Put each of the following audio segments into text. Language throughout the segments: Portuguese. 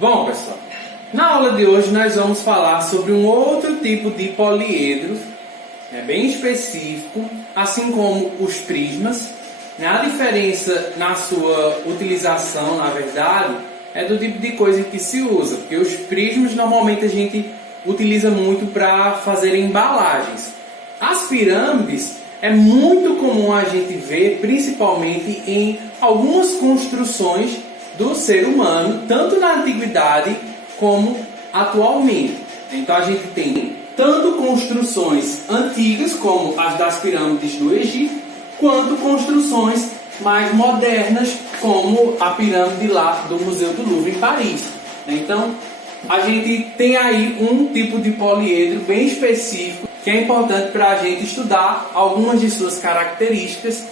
Bom, pessoal, na aula de hoje nós vamos falar sobre um outro tipo de poliedro, bem específico, assim como os prismas. A diferença na sua utilização, na verdade, é do tipo de coisa que se usa, porque os prismas normalmente a gente utiliza muito para fazer embalagens. As pirâmides é muito comum a gente ver, principalmente em algumas construções do ser humano, tanto na antiguidade como atualmente. Então a gente tem tanto construções antigas, como as das pirâmides do Egito, quanto construções mais modernas, como a pirâmide lá do Museu do Louvre em Paris. Então a gente tem aí um tipo de poliedro bem específico, que é importante para a gente estudar algumas de suas características,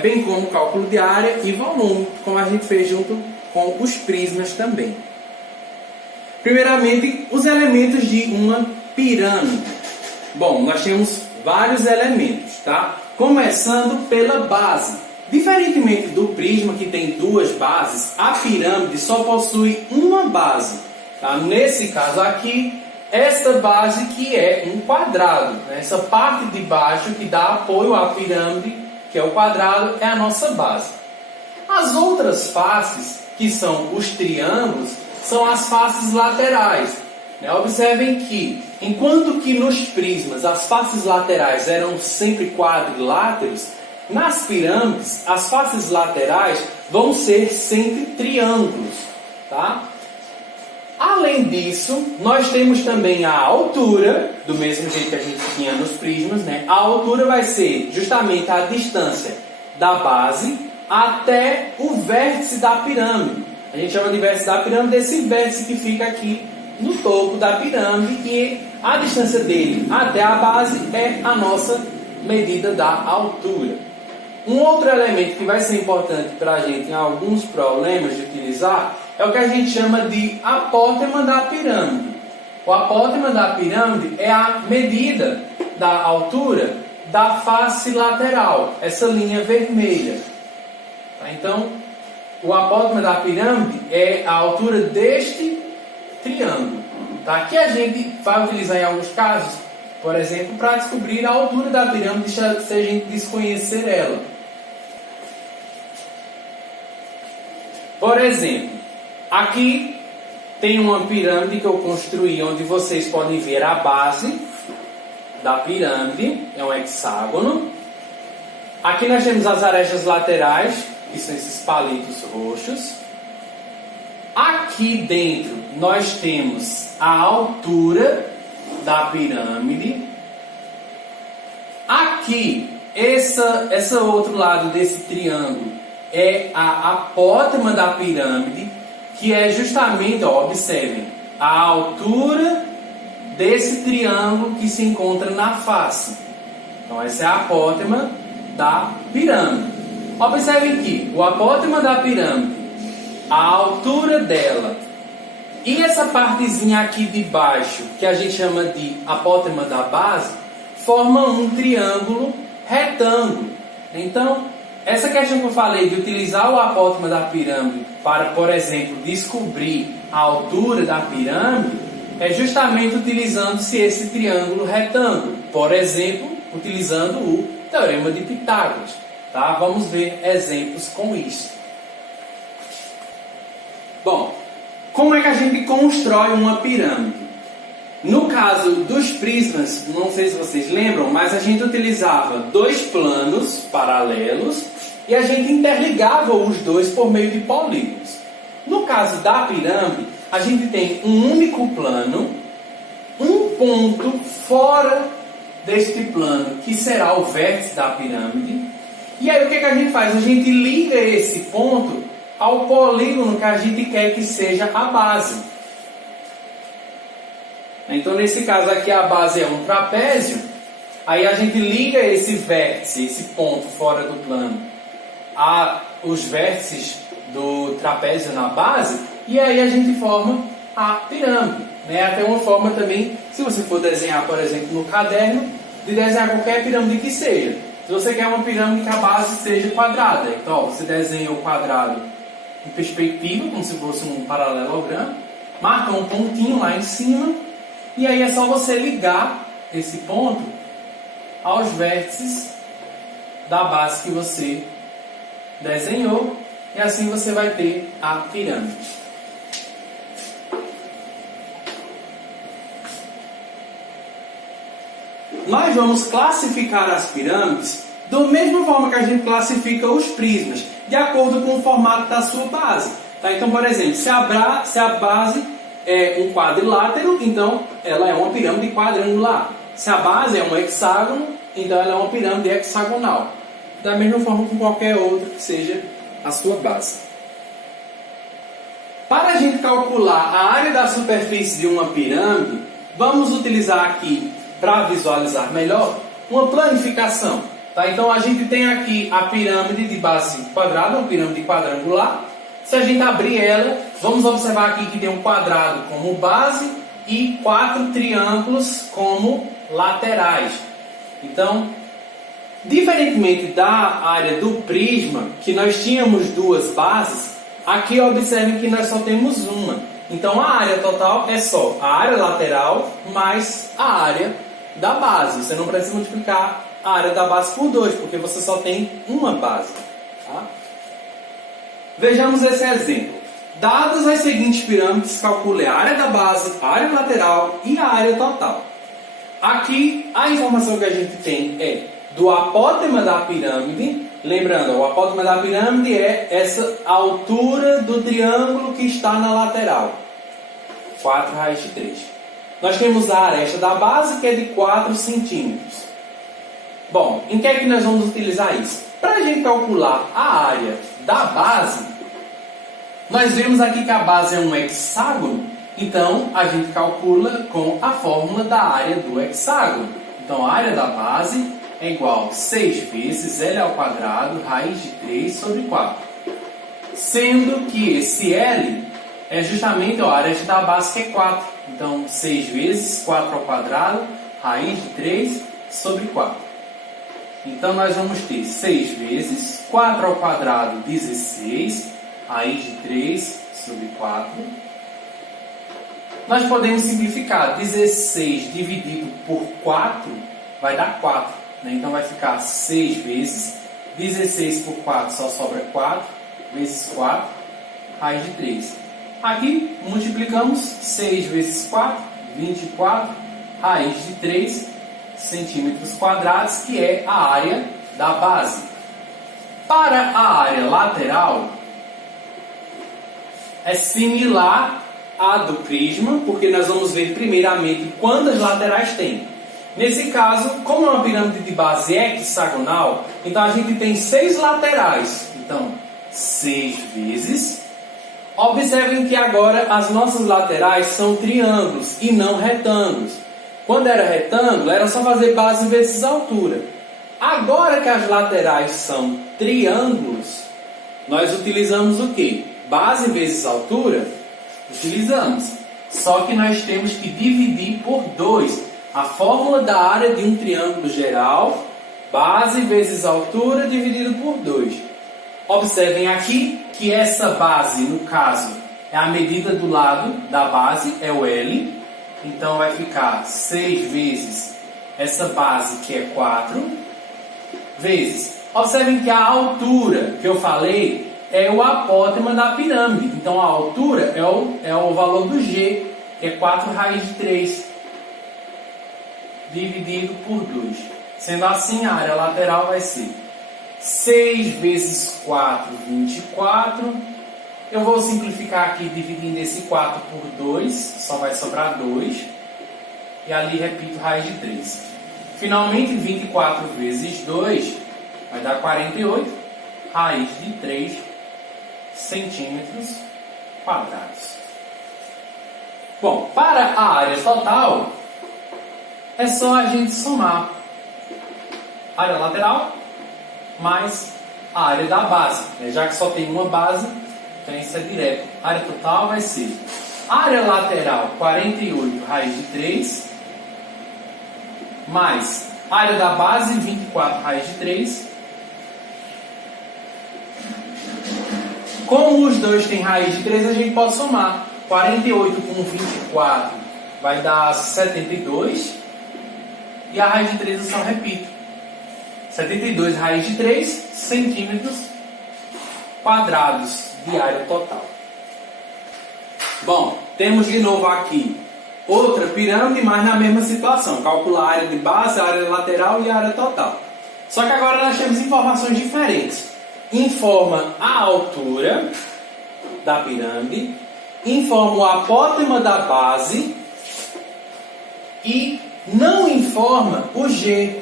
bem como cálculo de área e volume, como a gente fez junto com os prismas também. Primeiramente, os elementos de uma pirâmide. Bom, nós temos vários elementos, tá? Começando pela base. Diferentemente do prisma, que tem duas bases, a pirâmide só possui uma base. Tá? Nesse caso aqui, esta base que é um quadrado. Essa parte de baixo que dá apoio à pirâmide, que é o quadrado, é a nossa base. As outras faces, que são os triângulos, são as faces laterais. Observem que, enquanto que nos prismas as faces laterais eram sempre quadriláteros, nas pirâmides as faces laterais vão ser sempre triângulos. Tá? Além disso, nós temos também a altura, do mesmo jeito que a gente tinha nos prismas. A altura vai ser justamente a distância da base até o vértice da pirâmide. A gente chama de vértice da pirâmide esse vértice que fica aqui no topo da pirâmide, e a distância dele até a base é a nossa medida da altura. Um outro elemento que vai ser importante para a gente em alguns problemas de utilizar é o que a gente chama de apótema da pirâmide. O apótema da pirâmide é a medida da altura da face lateral, essa linha vermelha. Então, o apótema da pirâmide é a altura deste triângulo. Tá? Que a gente vai utilizar em alguns casos, por exemplo, para descobrir a altura da pirâmide se a gente desconhecer ela. Por exemplo, aqui tem uma pirâmide que eu construí, onde vocês podem ver a base da pirâmide, é um hexágono. Aqui nós temos as arestas laterais, que são esses palitos roxos. Aqui dentro nós temos a altura da pirâmide. Aqui, esse outro lado desse triângulo é a apótema da pirâmide, que é justamente, observem, a altura desse triângulo que se encontra na face. Então essa é a apótema da pirâmide. Observem que o apótema da pirâmide, a altura dela e essa partezinha aqui de baixo, que a gente chama de apótema da base, formam um triângulo retângulo. Então, essa questão que eu falei de utilizar o apótema da pirâmide para, por exemplo, descobrir a altura da pirâmide, é justamente utilizando-se esse triângulo retângulo. Por exemplo, utilizando o Teorema de Pitágoras. Tá? Vamos ver exemplos com isso. Bom, como é que a gente constrói uma pirâmide? No caso dos prismas, não sei se vocês lembram, mas a gente utilizava dois planos paralelos e a gente interligava os dois por meio de polígonos. No caso da pirâmide, a gente tem um único plano, um ponto fora deste plano, que será o vértice da pirâmide. E aí o que a gente faz? A gente liga esse ponto ao polígono que a gente quer que seja a base. Então, nesse caso aqui, a base é um trapézio. Aí a gente liga esse vértice, esse ponto fora do plano, os vértices do trapézio na base, e aí a gente forma a pirâmide. Até uma forma também, se você for desenhar, por exemplo, no caderno, de desenhar qualquer pirâmide que seja. Se você quer uma pirâmide que a base seja quadrada, então você desenha o quadrado em perspectiva, como se fosse um paralelogramo, marcar um pontinho lá em cima, e aí é só você ligar esse ponto aos vértices da base que você desenhou, e assim você vai ter a pirâmide. Nós vamos classificar as pirâmides da mesma forma que a gente classifica os prismas, de acordo com o formato da sua base. Tá? Então, por exemplo, se a base é um quadrilátero, então ela é uma pirâmide quadrangular. Se a base é um hexágono, então ela é uma pirâmide hexagonal. Da mesma forma que qualquer outra que seja a sua base. Para a gente calcular a área da superfície de uma pirâmide, vamos utilizar aqui, para visualizar melhor, uma planificação. Tá? Então a gente tem aqui a pirâmide de base quadrada, uma pirâmide quadrangular. Se a gente abrir ela, vamos observar aqui que tem um quadrado como base e 4 triângulos como laterais. Então, diferentemente da área do prisma, que nós tínhamos duas bases, aqui observem que nós só temos uma. Então a área total é só a área lateral mais a área da base. Você não precisa multiplicar a área da base por 2, porque você só tem uma base. Tá? Vejamos esse exemplo. Dadas as seguintes pirâmides, calcule a área da base, a área lateral e a área total. Aqui, a informação que a gente tem é do apótema da pirâmide. Lembrando, o apótema da pirâmide é essa altura do triângulo que está na lateral. 4 raiz de 3. Nós temos a aresta da base, que é de 4 centímetros. Bom, em que é que nós vamos utilizar isso? Para a gente calcular a área da base, nós vemos aqui que a base é um hexágono, então a gente calcula com a fórmula da área do hexágono. Então a área da base é igual a 6 vezes L ao quadrado, raiz de 3 sobre 4. Sendo que esse L é justamente a área da base, que é 4. Então 6 vezes 4 ao quadrado, raiz de 3 sobre 4. Então nós vamos ter 6 vezes 4 ao quadrado, 16, raiz de 3 sobre 4. Nós podemos simplificar. 16 dividido por 4 vai dar 4. Né? Então vai ficar 6 vezes 16 por 4, só sobra 4, vezes 4, raiz de 3. Aqui multiplicamos 6 vezes 4, 24, raiz de 3 centímetros quadrados, que é a área da base. Para a área lateral, é similar à do prisma, porque nós vamos ver primeiramente quantas laterais tem. Nesse caso, como é uma pirâmide de base hexagonal, então a gente tem 6 laterais. Então, 6 vezes. Observem que agora as nossas laterais são triângulos e não retângulos. Quando era retângulo, era só fazer base vezes altura. Agora que as laterais são triângulos, nós utilizamos o quê? Base vezes altura? Utilizamos. Só que nós temos que dividir por 2. A fórmula da área de um triângulo geral, base vezes altura dividido por 2. Observem aqui que essa base, no caso, é a medida do lado da base, é o L. Então vai ficar 6 vezes essa base, que é 4, vezes. Observem que a altura que eu falei é o apótema da pirâmide. Então a altura é o valor do G, que é 4 raiz de 3, dividido por 2. Sendo assim, a área lateral vai ser 6 vezes 4, 24. Eu vou simplificar aqui dividindo esse 4 por 2, só vai sobrar 2. E ali repito raiz de 3. Finalmente, 24 vezes 2 vai dar 48, raiz de 3 centímetros quadrados. Bom, para a área total, é só a gente somar a área lateral mais a área da base. Já que só tem uma base, então isso é direto. A área total vai ser área lateral 48 raiz de 3 mais área da base 24 raiz de 3. Como os dois têm raiz de 3, a gente pode somar. 48 com 24 vai dar 72. E a raiz de 3 eu só repito. 72 raiz de 3 centímetros quadrados de área total. Bom, temos de novo aqui outra pirâmide, mas na mesma situação. Calcular a área de base, a área lateral e a área total. Só que agora nós temos informações diferentes. Informa a altura da pirâmide, informa o apótema da base e não informa o G.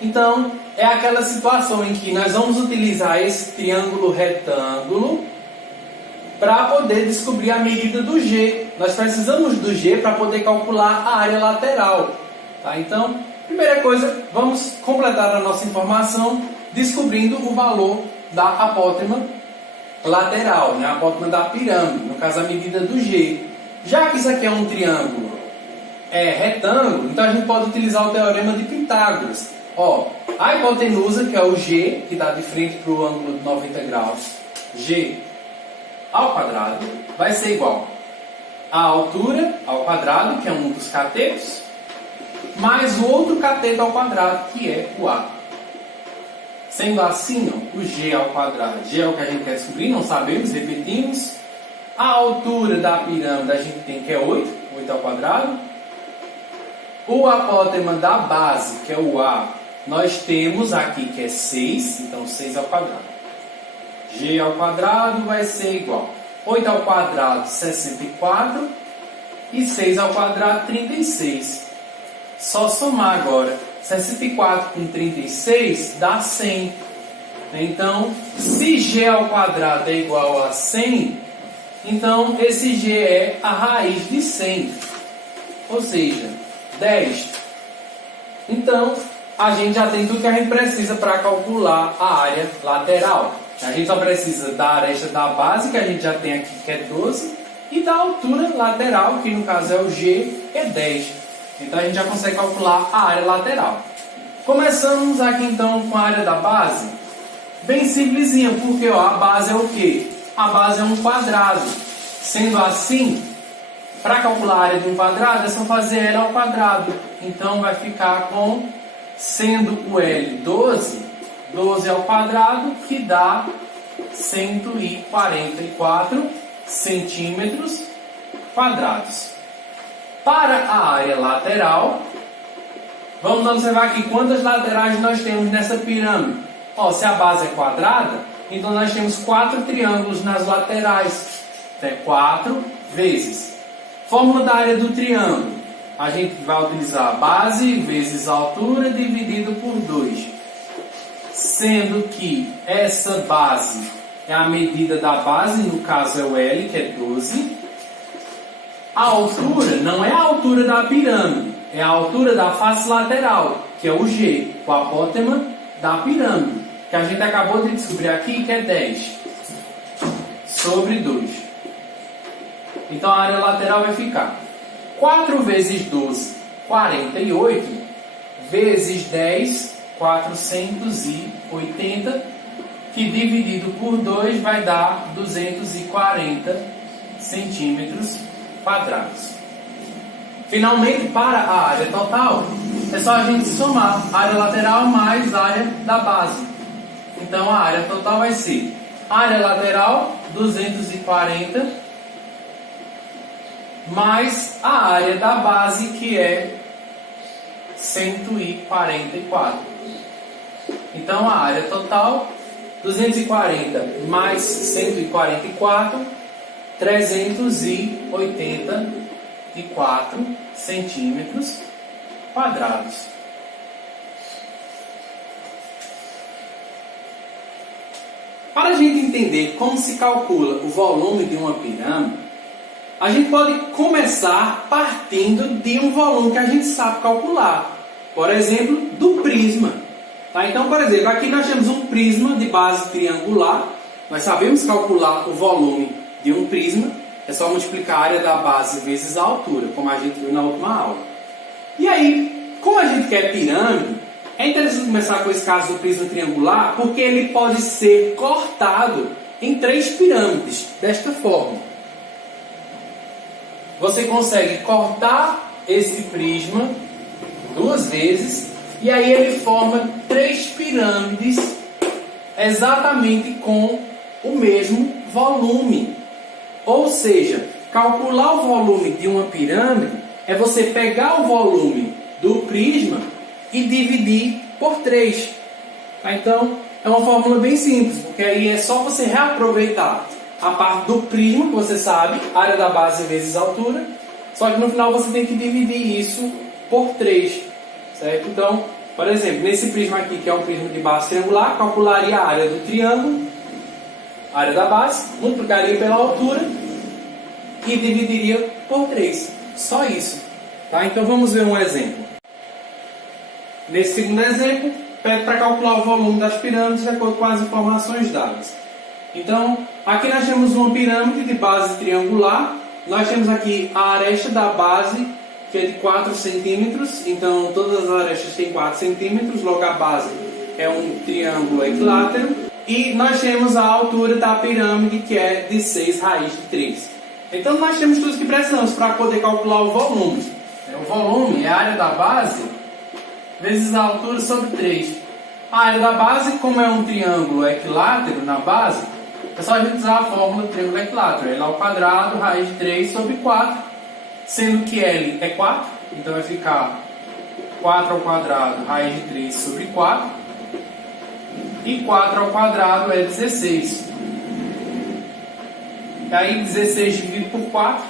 Então, é aquela situação em que nós vamos utilizar esse triângulo retângulo para poder descobrir a medida do G. Nós precisamos do G para poder calcular a área lateral. Tá? Então, primeira coisa, vamos completar a nossa informação descobrindo o valor da apótema lateral, né? A apótema da pirâmide, no caso a medida do G. Já que isso aqui é um triângulo retângulo, então a gente pode utilizar o teorema de Pitágoras. Ó, a hipotenusa, que é o G, que está de frente para o ângulo de 90 graus, G ao quadrado, vai ser igual a altura ao quadrado, que é um dos catetos, mais o outro cateto ao quadrado, que é o A. Sendo assim, ó, o G ao quadrado, G é o que a gente quer descobrir, não sabemos, repetimos. A altura da pirâmide a gente tem que é 8 ao quadrado. O apótema da base, que é o A, nós temos aqui que é 6, então 6 ao quadrado. G ao quadrado vai ser igual 8 ao quadrado, 64, e 6 ao quadrado, 36. Só somar agora. 64 com 36 dá 100. Então, se G ao quadrado é igual a 100, então esse G é a raiz de 100. Ou seja, 10. Então, a gente já tem tudo que a gente precisa para calcular a área lateral. A gente só precisa da aresta da base, que a gente já tem aqui, que é 12, e da altura lateral, que no caso é o G, que é 10. Então a gente já consegue calcular a área lateral. Começamos aqui então com a área da base. Bem simplesinha, porque ó, a base é o quê? A base é um quadrado. Sendo assim, para calcular a área de um quadrado, é só fazer L ao quadrado. Então vai ficar com, sendo o L 12, 12 ao quadrado, que dá 144 centímetros quadrados. Para a área lateral, vamos observar aqui quantas laterais nós temos nessa pirâmide. Ó, se a base é quadrada, então nós temos 4 triângulos nas laterais. Então é 4 vezes. Fórmula da área do triângulo. A gente vai utilizar a base vezes a altura dividido por 2. Sendo que essa base é a medida da base, no caso é o L, que é 12. A altura não é a altura da pirâmide, é a altura da face lateral, que é o G, o apótema da pirâmide, que a gente acabou de descobrir aqui, que é 10 sobre 2. Então a área lateral vai ficar 4 vezes 12, 48, vezes 10, 480, que dividido por 2 vai dar 240 centímetros quadrados. Finalmente, para a área total, é só a gente somar a área lateral mais a área da base. Então a área total vai ser área lateral 240 mais a área da base, que é 144. Então a área total 240 mais 144, 384 centímetros quadrados. Para a gente entender como se calcula o volume de uma pirâmide, a gente pode começar partindo de um volume que a gente sabe calcular. Por exemplo, do prisma. Tá? Então, por exemplo, aqui nós temos um prisma de base triangular. Nós sabemos calcular o volume de um prisma. É só multiplicar a área da base vezes a altura, como a gente viu na última aula. E aí, como a gente quer pirâmide, é interessante começar com esse caso do prisma triangular, porque ele pode ser cortado em 3 pirâmides, desta forma. você consegue cortar esse prisma 2 vezes e aí ele forma 3 pirâmides exatamente com o mesmo volume. Ou seja, calcular o volume de uma pirâmide é você pegar o volume do prisma e dividir por 3. Tá? Então, é uma fórmula bem simples, porque aí é só você reaproveitar a parte do prisma, que você sabe, área da base vezes altura, só que no final você tem que dividir isso por 3. Certo? Então, por exemplo, nesse prisma aqui, que é um prisma de base triangular, calcularia a área do triângulo, a área da base, multiplicaria pela altura e dividiria por 3. Só isso. Tá? Então vamos ver um exemplo. Nesse segundo exemplo, pede para calcular o volume das pirâmides de acordo com as informações dadas. Então, aqui nós temos uma pirâmide de base triangular. Nós temos aqui a aresta da base, que é de 4 centímetros. Então, todas as arestas têm 4 centímetros, logo a base é um triângulo equilátero. E nós temos a altura da pirâmide, que é de 6 raiz de 3. Então, nós temos tudo que precisamos para poder calcular o volume. O volume é a área da base vezes a altura sobre 3. A área da base, como é um triângulo equilátero na base, é só a gente usar a fórmula do triângulo equilátero. L ao quadrado, raiz de 3 sobre 4. Sendo que L é 4, então vai ficar 4 ao quadrado, raiz de 3 sobre 4. E 4 ao quadrado é 16. E aí 16 dividido por 4,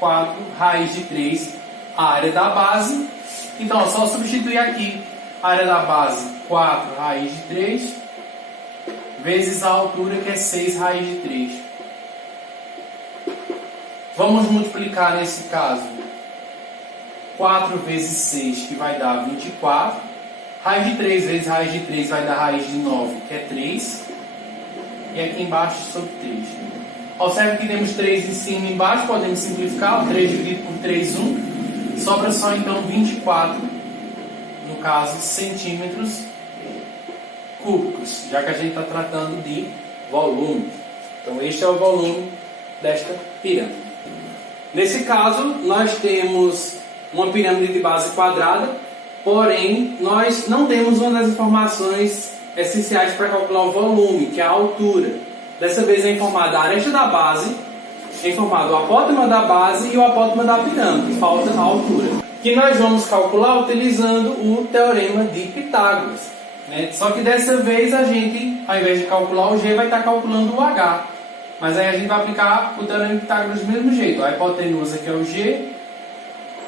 4 raiz de 3, a área da base. Então, é só substituir aqui a área da base, 4 raiz de 3, vezes a altura, que é 6 raiz de 3. Vamos multiplicar nesse caso 4 vezes 6, que vai dar 24. Raiz de 3 vezes raiz de 3 vai dar raiz de 9, que é 3. E aqui embaixo sobre 3. Observe que temos 3 em cima e embaixo, podemos simplificar. 3 dividido por 3, 1. Sobra só então 24, no caso, centímetros cúbicos, já que a gente está tratando de volume. Então este é o volume desta pirâmide. Nesse caso, nós temos uma pirâmide de base quadrada, porém, nós não temos uma das informações essenciais para calcular o volume, que é a altura. Dessa vez é informada a aresta da base, é informado o apótema da base e o apótema da pirâmide, falta a altura. Que nós vamos calcular utilizando o teorema de Pitágoras. Né? Só que dessa vez a gente, ao invés de calcular o G, vai estar calculando o H. Mas aí a gente vai aplicar o teorema de Pitágoras do mesmo jeito. A hipotenusa, que é o G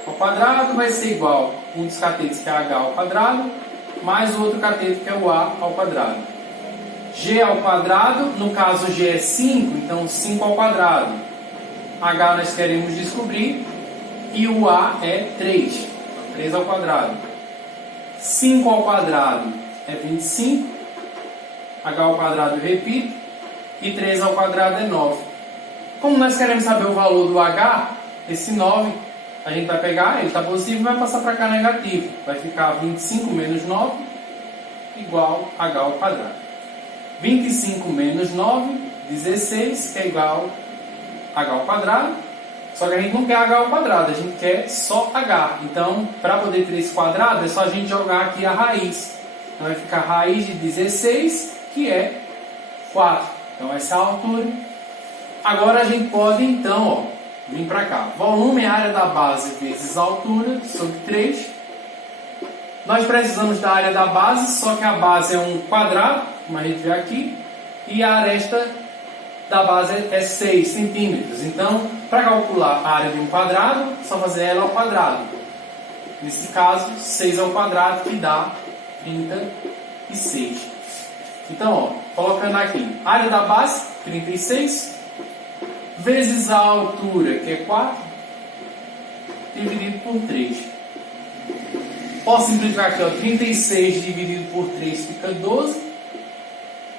ao quadrado, vai ser igual a um dos catetos, que é H ao quadrado, mais o outro cateto, que é o A ao quadrado. G ao quadrado, no caso G é 5, então 5 ao quadrado. H nós queremos descobrir e o A é 3, então 3 ao quadrado. 5 ao quadrado é 25, H ao quadrado eu repito, e 3 ao quadrado é 9. Como nós queremos saber o valor do H, esse 9, a gente vai pegar, ele está positivo e vai passar para cá negativo. Vai ficar 25 menos 9 igual a H ao quadrado. 25 menos 9, 16, que é igual a H ao quadrado. Só que a gente não quer H ao quadrado, a gente quer só H. Então, para poder ter esse quadrado, é só a gente jogar aqui a raiz. Então, vai ficar raiz de 16, que é 4. Então, essa é a altura. Agora, a gente pode, então, ó, vir para cá. Volume é a área da base vezes a altura, sobre 3. Nós precisamos da área da base, só que a base é um quadrado, como a gente vê aqui. E a aresta da base é 6 centímetros. Então, para calcular a área de um quadrado, é só fazer ela ao quadrado. Nesse caso, 6 ao quadrado, que dá 36. Então, ó, colocando aqui, área da base, 36, vezes a altura, que é 4, dividido por 3. Posso simplificar aqui, ó, 36 dividido por 3 fica 12.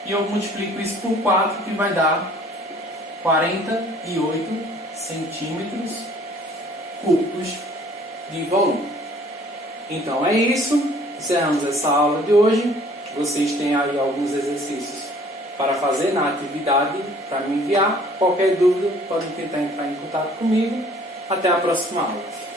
E eu multiplico isso por 4, que vai dar 48 centímetros cúbicos de volume. Então é isso. Encerramos essa aula de hoje. Vocês têm aí alguns exercícios para fazer na atividade para me enviar. Qualquer dúvida, podem tentar entrar em contato comigo. Até a próxima aula.